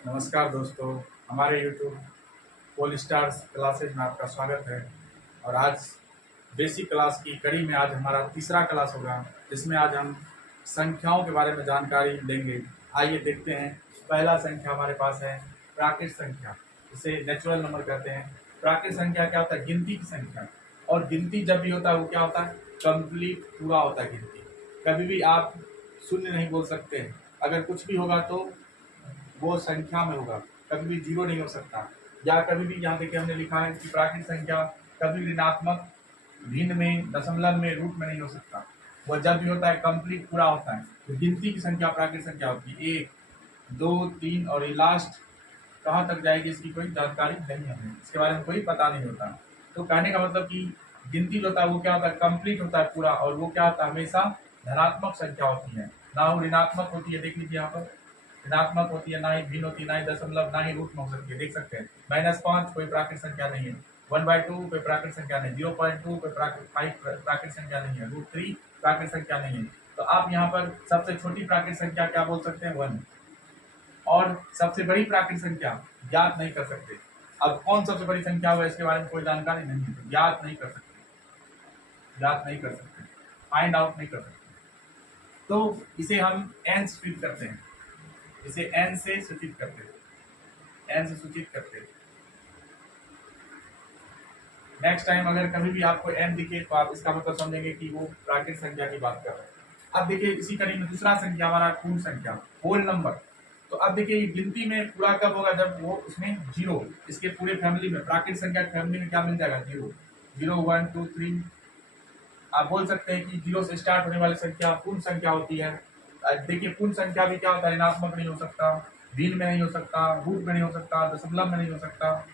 नमस्कार दोस्तों, हमारे YouTube पोल स्टार्स क्लासेज में आपका स्वागत है। और आज बेसिक क्लास की कड़ी में आज हमारा तीसरा क्लास होगा, जिसमें आज हम संख्याओं के बारे में जानकारी लेंगे। आइए देखते हैं। पहला संख्या हमारे पास है प्राकृत संख्या, इसे नेचुरल नंबर कहते हैं। प्राकृत संख्या क्या होता है? गिनती की संख्या। और गिनती जब भी होता है वो क्या होता है? कंप्लीट, पूरा होता है गिनती। कभी भी आप शून्य नहीं बोल सकते हैं। अगर कुछ भी होगा तो वो संख्या में होगा, कभी भी जीरो नहीं हो सकता। या कभी भी, यहाँ देखिए हमने लिखा है कि प्राकृत संख्या कभी भी ऋणात्मक, भिन्न में, दशमलव में, रूट में नहीं हो सकता। वो जब भी होता है कंप्लीट, पूरा होता है। तो गिनती की संख्या प्राकृत संख्या होती है। 1, 2, 3 और ये लास्ट कहाँ तक जाएगी इसकी कोई जानकारी नहीं है, हमें इसके बारे में कोई पता नहीं होता। तो कहने का मतलब कि गिनती जो होता है वो क्या होता है? कंप्लीट होता है, पूरा। और वो क्या होता है? हमेशा धनात्मक संख्या होती है, ना वो ऋणात्मक होती है। देख लीजिए यहाँ पर ऋणात्मक होती है, ना ही भिन्न होती है, ना ही दशमलव, ना ही रूट में हो सकती है। देख सकते हैं -5 कोई प्राकृत संख्या नहीं है, 1/2 कोई प्राकृत संख्या नहीं, 0.2 कोई प्राकृत संख्या नहीं है, √3 प्राकृत संख्या नहीं है। तो आप यहाँ पर सबसे छोटी प्राकृत संख्या क्या बोल सकते हैं? 1। और सबसे बड़ी प्राकृत संख्या ज्ञात नहीं कर सकते। अब कौन सबसे बड़ी संख्या हुआ इसके बारे में कोई जानकारी नहीं है, तो ज्ञात नहीं कर सकते, ज्ञात नहीं कर सकते, फाइंड आउट नहीं कर सकते। तो इसे हम एन सूचित करते हैं, इसे एन से सूचित करते हैं, एन से सूचित करते हैं। नेक्स्ट टाइम अगर कभी भी आपको एन दिखे तो आप इसका मतलब समझेंगे कि वो प्राकृत संख्या की बात कर रहे हैं। अब देखिए इसी कड़ी में दूसरा संख्या हमारा पूर्ण संख्या, होल नंबर। तो अब देखिए गिनती में पूरा कब होगा? जब वो उसमें जीरो, इसके पूरे फैमिली में, प्राकृत संख्या की फैमिली में क्या मिल जाएगा? जीरो। 0, 1, 2, 3। आप बोल सकते हैं कि जीरो से स्टार्ट होने वाली संख्या पूर्ण संख्या होती है। देखिए पूर्ण संख्या भी क्या होता है? ऋणात्मक नहीं हो सकता, भिन्न में नहीं हो सकता, रूट में नहीं हो सकता, दशमलव में नहीं हो सकता।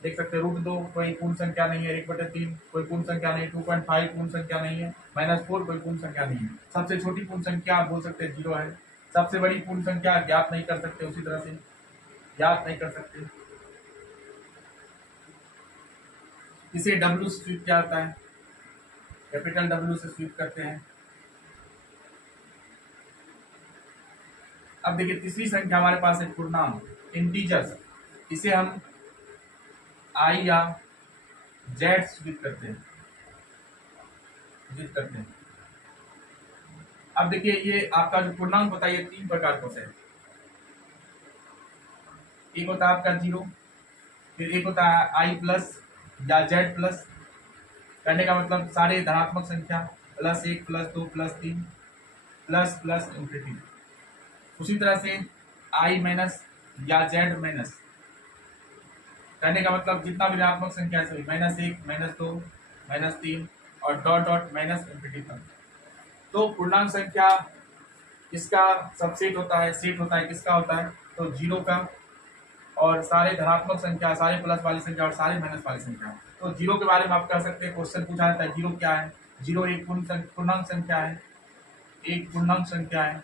देख सकते हैं √2 कोई पूर्ण संख्या नहीं है, 1/3 कोई पूर्ण संख्या नहीं, 2.5 पूर्ण संख्या नहीं है, -4 कोई पूर्ण संख्या नहीं है। सबसे छोटी पूर्ण संख्या आप बोल सकते हैं 0 है। सबसे बड़ी पूर्ण संख्या ज्ञात नहीं कर सकते, उसी तरह से ज्ञात नहीं कर सकते। इसे W से स्वीप किया जाता है, कैपिटल W से स्वीप करते हैं। अब देखिए तीसरी संख्या हमारे पास है पूर्णांक, इंटीजर्स। इसे हम I या Z स्वीप करते हैं, स्वीप करते हैं। अब देखिए ये आपका जो पूर्णांक होता है ये 3 प्रकार का होता है। एक होता है आपका 0, फिर एक होता है I प्लस या Z प्लस। करने का मतलब सारे धनात्मक संख्या, +1, +2, +3, प्लस इंफिनिटी। उसी तरह से I माइनस या Z माइनस। कहने का मतलब जितना भी ऋणात्मक संख्या है सभी, -1, -2, -3 और डॉट डॉट माइनस इंफिनिटी तक। तो पूर्णांक संख्या इसका सबसेट होता है, सेट होता है, किसका होता है? तो 0 का। और सारे धनात्मक संख्या, सारे प्लस वाली संख्या और सारे माइनस वाली संख्या। तो 0 के बारे में आप कह सकते हैं, क्वेश्चन पूछा जाता है 0 क्या है? 0 एक पूर्णांक संख्या है, एक पूर्णांक संख्या है,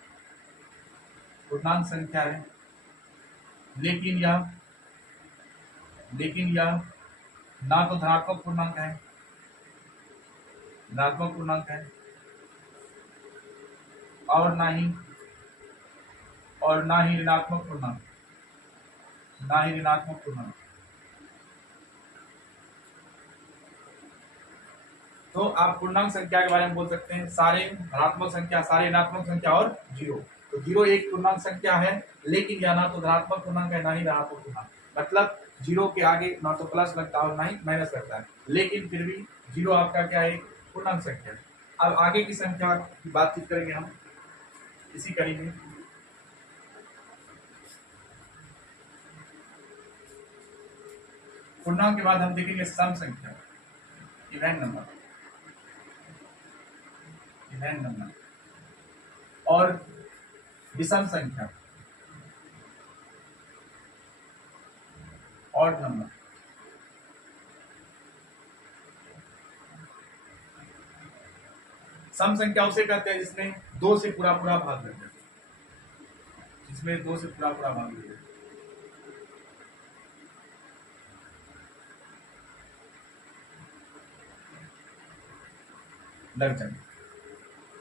पूर्णांक संख्या है। लेकिन यह ना तो धनात्मक पूर्णांक है, धनात्मक पूर्णांक है, और ना ही ऋणात्मक पूर्णांक, ना ही ऋणात्मक पूर्णांक। तो आप पूर्णांक संख्या के बारे में बोल सकते हैं सारे धनात्मक संख्या, सारे ऋणात्मक संख्या और 0। तो 0 एक पूर्णांक संख्या है, लेकिन यह ना तो धनात्मक पूर्णांक है, ना ही ऋणात्मक पूर्णांक। मतलब 0 के आगे ना तो प्लस लगता है और ना ही माइनस लगता है, लेकिन फिर भी 0 आपका क्या है? पूर्णांक संख्या है। अब आगे की संख्या की बातचीत करेंगे हम इसी कड़ी में। पूर्णांक के बाद हम देखेंगे सम संख्या, इवेन नंबर, इवेन नंबर और विषम संख्या, ऑड नंबर। सम संख्या उसे कहते हैं जिसमें 2 से पूरा पूरा भाग लग जाए, जिसमें 2 से पूरा पूरा भाग लग जाए।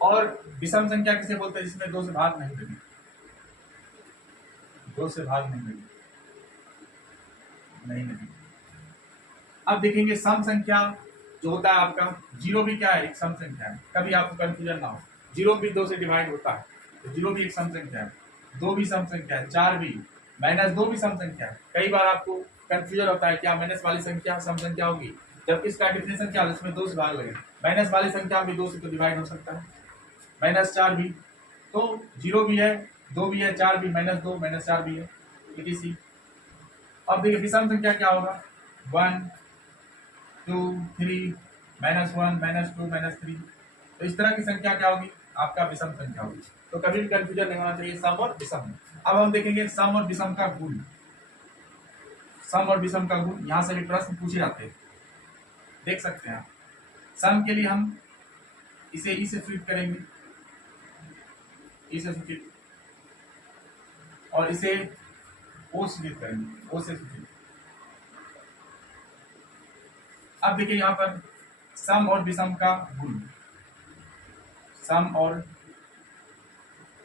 और विषम संख्या किसे बोलते हैं? जिसमें 2 से भाग नहीं लगे, 2 से भाग नहीं लगेगी। अब देखेंगे सम संख्या जो होता है आपका, जीरो भी क्या है, एक सम संख्या है, कभी आपको कंफ्यूजन ना हो। जीरो भी 2 से डिवाइड होता है, तो जीरो भी एक सम संख्या है, 2 भी सम संख्या है, 4 भी, -2 भी सम संख्या है। कई बार आपको कंफ्यूजन होता है क्या माइनस वाली संख्या सम संख्या होगी, जबकि इसका डेफिनेशन क्या है, उसमें 2 से भाग लगे। माइनस वाली संख्या भी 2 से तो डिवाइड हो सकता है, -4 भी, तो जीरो भी है, 2 भी है, 4 भी, -2 -4 भी है, etc। अब देखिए विषम संख्या क्या होगा, 1 2 3 -1 -2 -3, तो इस तरह की संख्या क्या होगी, आपका विषम संख्या होगी। तो कभी भी कंफ्यूजन नहीं होना चाहिए सम और विषम। अब हम देखेंगे सम और विषम का गुण। सम और विषम का गुण, यहां से भी प्रश्न पूछे जाते हैं, देख सकते हैं आप। सम के लिए हम इसे ई से सूचित करेंगे, ई से सूचित, और इसे ओ सूचित करेंगे, ओ से सूचित। अब देखिए यहां पर सम और विषम का गुण, सम और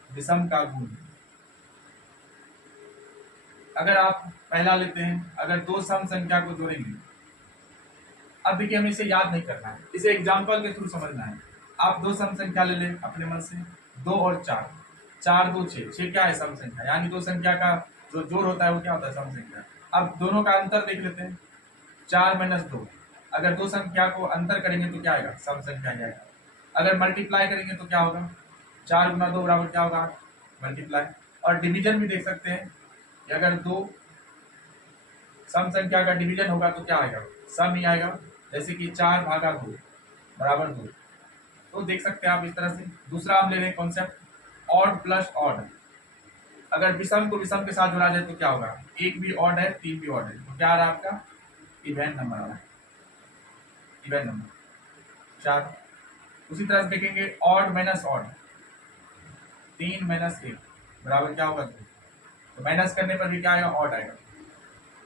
विषम का गुण। अगर आप पहला लेते हैं, अगर 2 सम संख्या को जोड़ेंगे, अब देखिए हमें इसे याद नहीं करना है, इसे एग्जाम्पल के थ्रू समझना है। आप 2 सम संख्या ले लें अपने मन से, 2 और 4, 4 2 6, 6 क्या है सम संख्या, यानी 2 संख्या का जो जोड़ होता है वो क्या होता है, सम संख्या। अब दोनों का अंतर देख लेते हैं, 4 - 2, अगर 2 संख्या को अंतर करेंगे तो क्या आएगा, सम संख्या आएगा। अगर मल्टीप्लाई करेंगे तो क्या होगा, 4 × 2 बराबर क्या होगा, मल्टीप्लाई। और डिवीजन भी देख सकते हैं कि अगर 2 सम संख्या का डिवीजन होगा तो क्या आएगा, सम ही आएगा। जैसे कि 4/2 बराबर 2, तो देख सकते हैं आप इस तरह से। दूसरा हम ले रहे हैं कॉन्सेप्ट, ऑड प्लस ऑड। अगर विषम को विषम के साथ जोड़ा जाए तो क्या होगा, 1 भी ऑड है, 3 भी ऑड है, तो क्या आ रहा है आपका, इवन नंबर आ रहा है, इवन नंबर 4। उसी तरह से देखेंगे ऑड माइनस ऑड, 3 - 1 बराबर क्या होगा, 2, तो माइनस करने पर भी क्या आएगा, ऑड आएगा।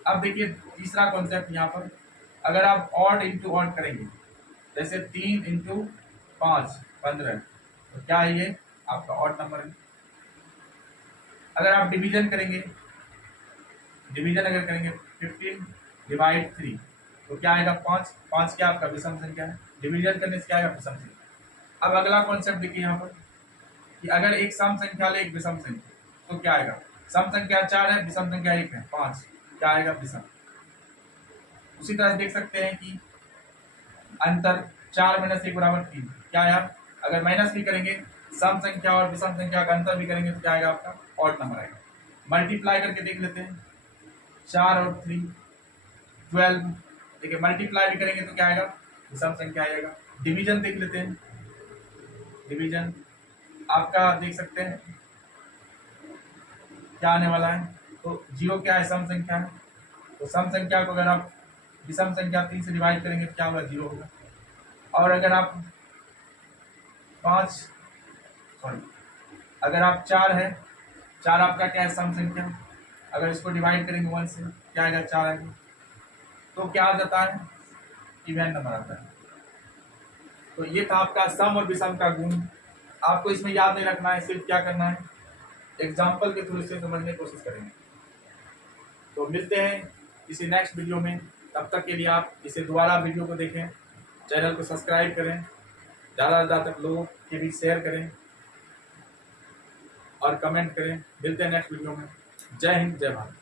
अब देखिए तीसरा कॉन्सेप्ट यहाँ पर, अगर आप ऑड इंटू ऑड करेंगे, जैसे 3 × 5 15, तो क्या है ये आपका ऑड नंबर है। अगर आप डिवीजन करेंगे, डिवीजन अगर करेंगे 15/3, तो क्या आएगा, 5, 5 क्या आपका विषम संख्या है, डिवीजन करने से क्या आएगा, विषम संख्या। अब अगला कॉन्सेप्ट देखिए यहाँ पर कि अगर एक सम संख्या ले एक विषम संख्या, तो क्या आएगा, सम संख्या 4 है, विषम संख्या 1 है, 5, क्या आएगा, विषम। उसी तरह से देख सकते हैं कि अंतर 4 - 1 बराबर 3, क्या है, अगर माइनस भी करेंगे, सम संख्या और विषम संख्या का अंतर भी करेंगे तो क्या आएगा, आपका ऑड नंबर आएगा। मल्टीप्लाई करके देख लेते हैं, 4 और 3 12, देखिए मल्टीप्लाई भी करेंगे तो क्या आएगा, विषम संख्या आएगा। डिवीजन देख लेते हैं, डिवीजन आपका देख सकते हैं क्या आने वाला है, तो 0 क्या है, सम संख्या है, तो सम संख्या को अगर आप विषम संख्या 3 से डिवाइड करेंगे तो क्या होगा, 0 होगा। और अगर आप 4 है, 4 आपका क्या है, सम संख्या, अगर इसको डिवाइड करेंगे 1 से, क्या आएगा, 4 आएगा, तो क्या आ जाता है, इवन नंबर आता है। तो ये था आपका सम और विषम का गुण। आपको इसमें याद नहीं रखना है, सिर्फ क्या करना है, एग्जाम्पल के थ्रू इसे समझने की कोशिश करेंगे। तो मिलते हैं किसी नेक्स्ट वीडियो में, तब तक के लिए आप इसे दोबारा वीडियो को देखें, चैनल को सब्सक्राइब करें, ज़्यादा से ज़्यादा लोगों के बीच शेयर करें और कमेंट करें। मिलते हैं नेक्स्ट वीडियो में। जय हिंद, जय भारत।